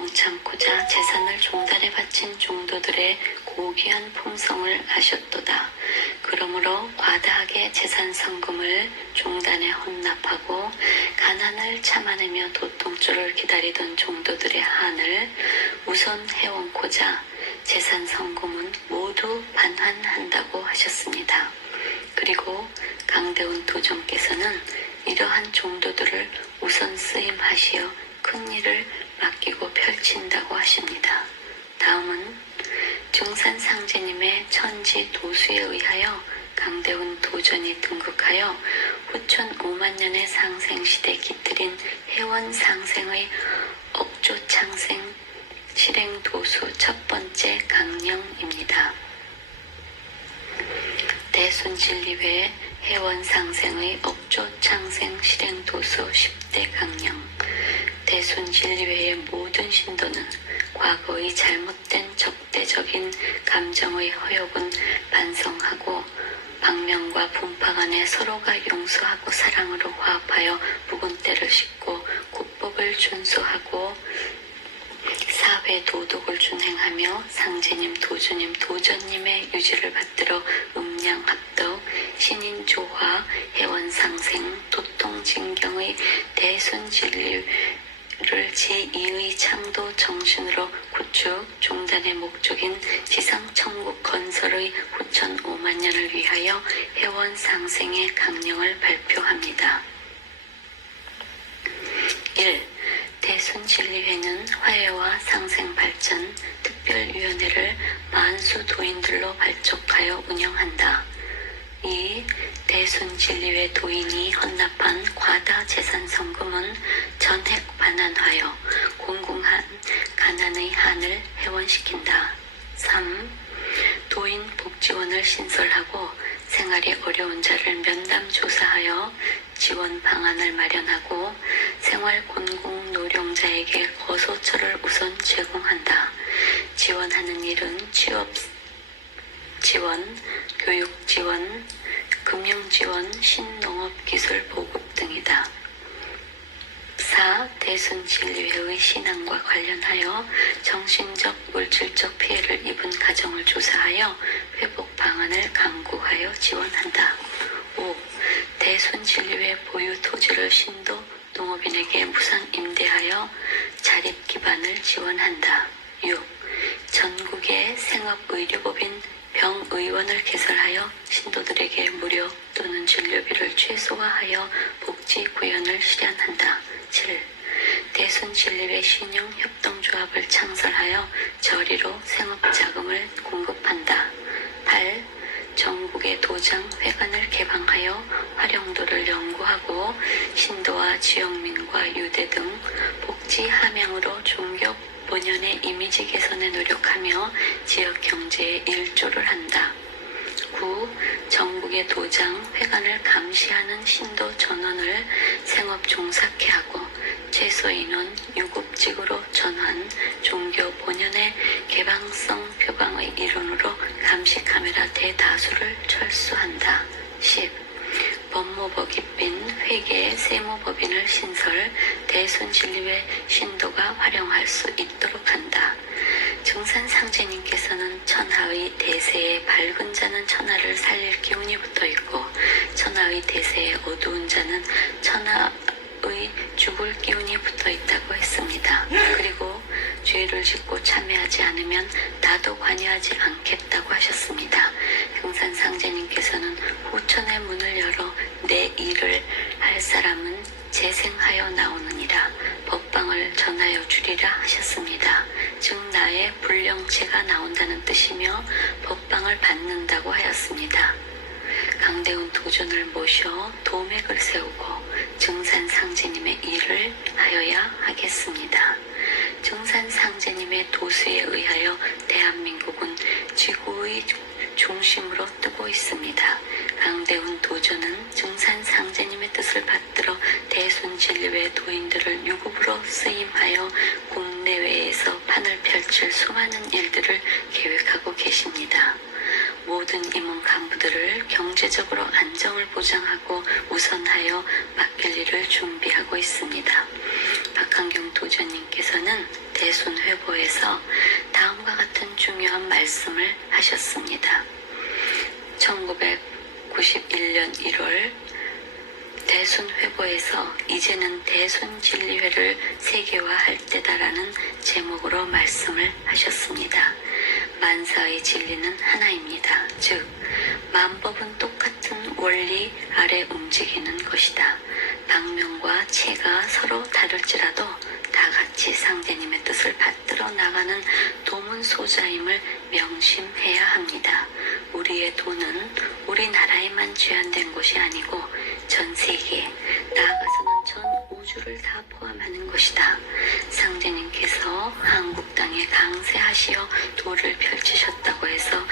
동참고자 재산을 종단에 바친 종도들의 고귀한 품성을 아셨도다. 그러므로 과다하게 재산 성금을 종단에 헌납하고 가난을 참아내며 도통줄을 기다리던 종도들의 한을 우선 해원코자 재산 성금은 모두 반환한다고 하셨습니다. 그리고 강대훈 도정께서는 이러한 종도들을 우선 쓰임하시어 큰 일을 맡기고 펼친다고 하십니다. 다음은 중산 상제님의 천지 도수에 의하여 강대훈 도전이 등극하여 후천 5만 년의 상생 시대 깃들인 해원 상생의 억조 창생 실행 도수 첫 번째 강령입니다. 대순진리회 해원 상생의 억조 창생 실행 도수 10대 강령 대순진리회의 모든 신도는 과거의 잘못된 적대적인 감정의 허욕은 반성하고 방명과 분파 간에 서로가 용서하고 사랑으로 화합하여 묵은 때를 씻고 국법을 준수하고 사회 도덕을 준행하며 상제님, 도주님, 도전님의 유지를 받들어 음양 합덕, 신인 조화, 해원 상생, 도통 진경의 대순 진리 를 제2의 창도 정신으로 구축, 종단의 목적인 지상 천국 건설의 후천 5만 년을 위하여 해원 상생의 강령을 발표합니다. 1. 대순진리회는 화해와 상생 발전 특별위원회를 만수 도인들로 발족하여 운영한다. 2. 대순 진리회 도인이 헌납한 과다 재산 성금은 전액 반환하여 공공한 가난의 한을 해원시킨다. 3. 도인 복지원을 신설하고 생활이 어려운 자를 면담 조사하여 지원 방안을 마련하고 생활 곤궁 노령자에게 거소처를 우선 제공한다. 지원하는 일은 취업 지원, 교육 지원, 금융 지원, 신농업 기술 보급 등이다. 4. 대순 진리회의 신앙과 관련하여 정신적, 물질적 피해를 입은 가정을 조사하여 회복 방안을 강구하여 지원한다. 5. 대순 진리회 보유 토지를 신도 농업인에게 무상 임대하여 자립 기반을 지원한다. 6. 전국의 생업의료법인 병의원을 개설하여 신도들에게 무료 또는 진료비를 최소화하여 복지 구현을 실현한다. 7. 대순진리회 신용 협동조합을 창설하여 저리로 생업 자금을 공급한다. 8. 전국의 도장 회관을 개방하여 활용도를 연구하고 신도와 지역민과 유대 등 복지 함양으로 종교 본연의 이미지 개선에 노력하며 지역 경제에 일조를 한다. 9. 전국의 도장, 회관을 감시하는 신도 전원을 생업 종사케 하고 최소 인원 유급직으로 전환, 종교 본연의 개방성 표방의 일원으로 감시 카메라 대다수를 철수한다. 10. 법무법인빈 회계 세무법인을 신설 대순진리회 신도가 활용할 수 한다. 증산 상제님께서는 천하의 대세에 밝은 자는 천하를 살릴 기운이 붙어 있고 천하의 대세에 어두운 자는 천하의 죽을 기운이 붙어 있다고 했습니다. 그리고 죄를 짓고 참여하지 않으면 나도 관여하지 않겠다고 하셨습니다. 경산 상제님께서는 후천의 문을 열어 내 일을 할 사람은 재생하여 나오느니라 법방을 전하여 주리라 하셨습니다. 즉 나의 불령체가 나온다는 뜻이며 법방을 받는다고 하였습니다. 강대훈 도전을 모셔 도맥을 세우고 증산 상제님의 일을 하여야 하겠습니다. 증산 상제님의 도수에 의하여 대한민국은 지구의 중심으로 뜨고 있습니다. 강대훈 도전은 증산 상제님의 뜻을 받들어 대순 진리회 도인들을 유급으로 쓰임하여 국내외에서 판을 펼칠 수많은 일들을 계획하고 계십니다. 모든 임원 간부들을 경제적으로 안정을 보장하고 우선하여 맡길 일을 준비하고 있습니다. 박한경 도전님께서는 대손 회보에서 다음과 같은 중요한 말씀을 하셨습니다. 1991년 1월 대순 회보에서 이제는 대순 진리회를 세계화할 때다라는 제목으로 말씀을 하셨습니다. 만사의 진리는 하나입니다. 즉, 만법은 똑같은 원리 아래 움직이는 것이다. 방면과 체가 서로 다를지라도 다 같이 상대님의 뜻을 받들어 나가는 도문 소자임을 명심해야 합니다. 우리의 도는 우리나라에만 제한된 것이 아니고 전 세계, 나아가서는 전 우주를 다 포함하는 것이다. 상대님께서 한국 땅에 강세하시어 도를 펼치셨다고 해서